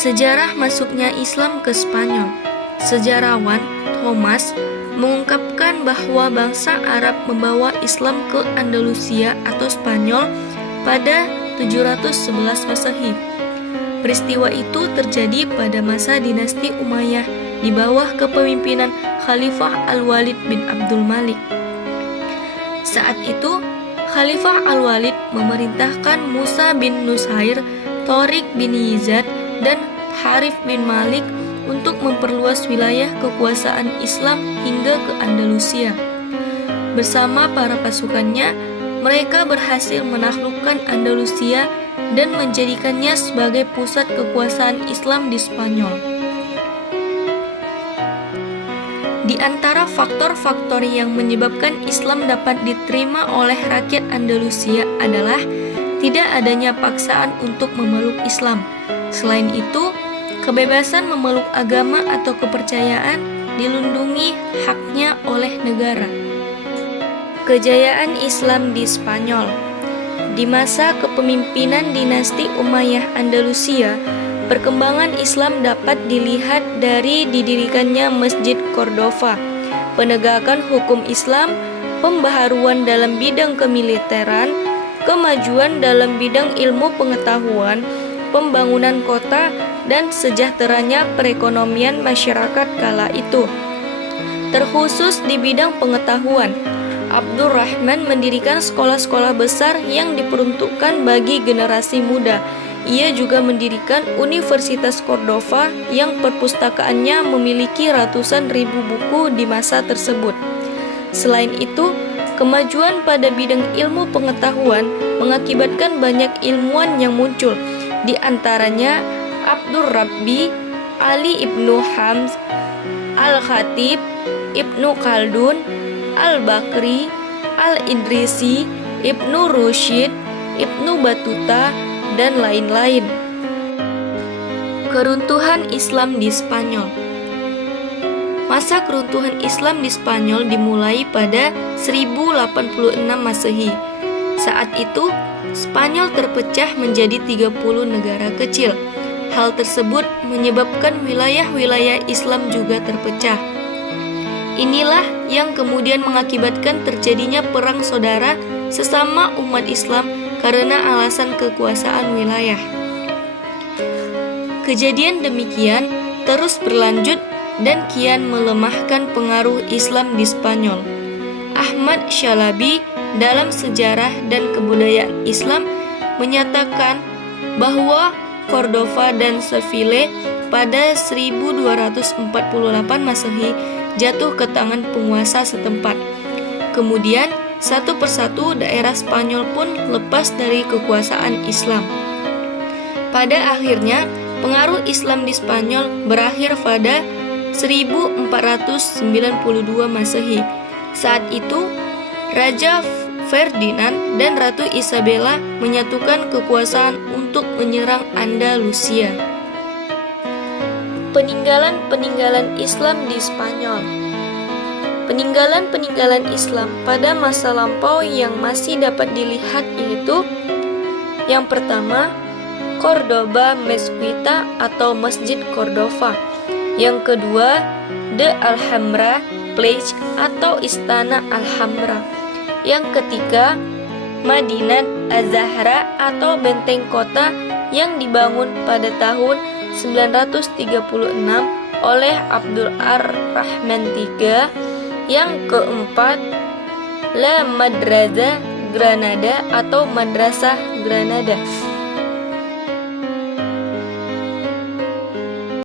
Sejarah masuknya Islam ke Spanyol. Sejarawan Thomas mengungkapkan bahwa bangsa Arab membawa Islam ke Andalusia atau Spanyol pada 711 Masehi. Peristiwa itu terjadi pada masa dinasti Umayyah di bawah kepemimpinan Khalifah Al-Walid bin Abdul Malik. Saat itu, Khalifah Al-Walid memerintahkan Musa bin Nusair, Tariq bin Yizad, dan Harith bin Malik untuk memperluas wilayah kekuasaan Islam hingga ke Andalusia. Bersama para pasukannya, mereka berhasil menaklukkan Andalusia dan menjadikannya sebagai pusat kekuasaan Islam di Spanyol. Di antara faktor-faktor yang menyebabkan Islam dapat diterima oleh rakyat Andalusia adalah tidak adanya paksaan untuk memeluk Islam. Selain itu, kebebasan memeluk agama atau kepercayaan dilindungi haknya oleh negara. Kejayaan Islam di Spanyol. Di masa kepemimpinan dinasti Umayyah Andalusia, perkembangan Islam dapat dilihat dari didirikannya Masjid Cordova, penegakan hukum Islam, pembaharuan dalam bidang kemiliteran, kemajuan dalam bidang ilmu pengetahuan, pembangunan kota, dan sejahteranya perekonomian masyarakat kala itu. Terkhusus di bidang pengetahuan, Abdurrahman mendirikan sekolah-sekolah besar yang diperuntukkan bagi generasi muda. Ia juga mendirikan Universitas Cordova yang perpustakaannya memiliki ratusan ribu buku di masa tersebut. Selain itu, kemajuan pada bidang ilmu pengetahuan mengakibatkan banyak ilmuwan yang muncul, di antaranya Abdur Rabbi, Ali ibnu Hamz, Al-Khatib, Ibnu Khaldun, Al-Bakri, Al-Idrisi, Ibnu Rushid, Ibnu Batuta, dan lain-lain. Keruntuhan Islam di Spanyol. Masa keruntuhan Islam di Spanyol dimulai pada 1086 Masehi. Saat itu, Spanyol terpecah menjadi 30 negara kecil. Hal tersebut menyebabkan wilayah-wilayah Islam juga terpecah. Inilah yang kemudian mengakibatkan terjadinya perang saudara sesama umat Islam karena alasan kekuasaan wilayah. Kejadian demikian terus berlanjut dan kian melemahkan pengaruh Islam di Spanyol. Ahmad Syalabi dalam Sejarah dan Kebudayaan Islam menyatakan bahwa Cordova dan Seville pada 1248 Masehi jatuh ke tangan penguasa setempat. Kemudian, satu persatu daerah Spanyol pun lepas dari kekuasaan Islam. Pada akhirnya, pengaruh Islam di Spanyol berakhir pada 1492 Masehi. Saat itu, Raja Ferdinand dan Ratu Isabella menyatukan kekuasaan untuk menyerang Andalusia. Peninggalan-peninggalan Islam di Spanyol. Peninggalan-peninggalan Islam pada masa lampau yang masih dapat dilihat yaitu: yang pertama, Cordoba Mezquita atau Masjid Cordova. Yang kedua, The Alhambra Place atau Istana Alhambra. Yang ketiga, Madinat Az-Zahra atau Benteng Kota yang dibangun pada tahun 936 oleh Abdul Ar-Rahman III. Yang keempat, La Madraza Granada atau Madrasah Granada.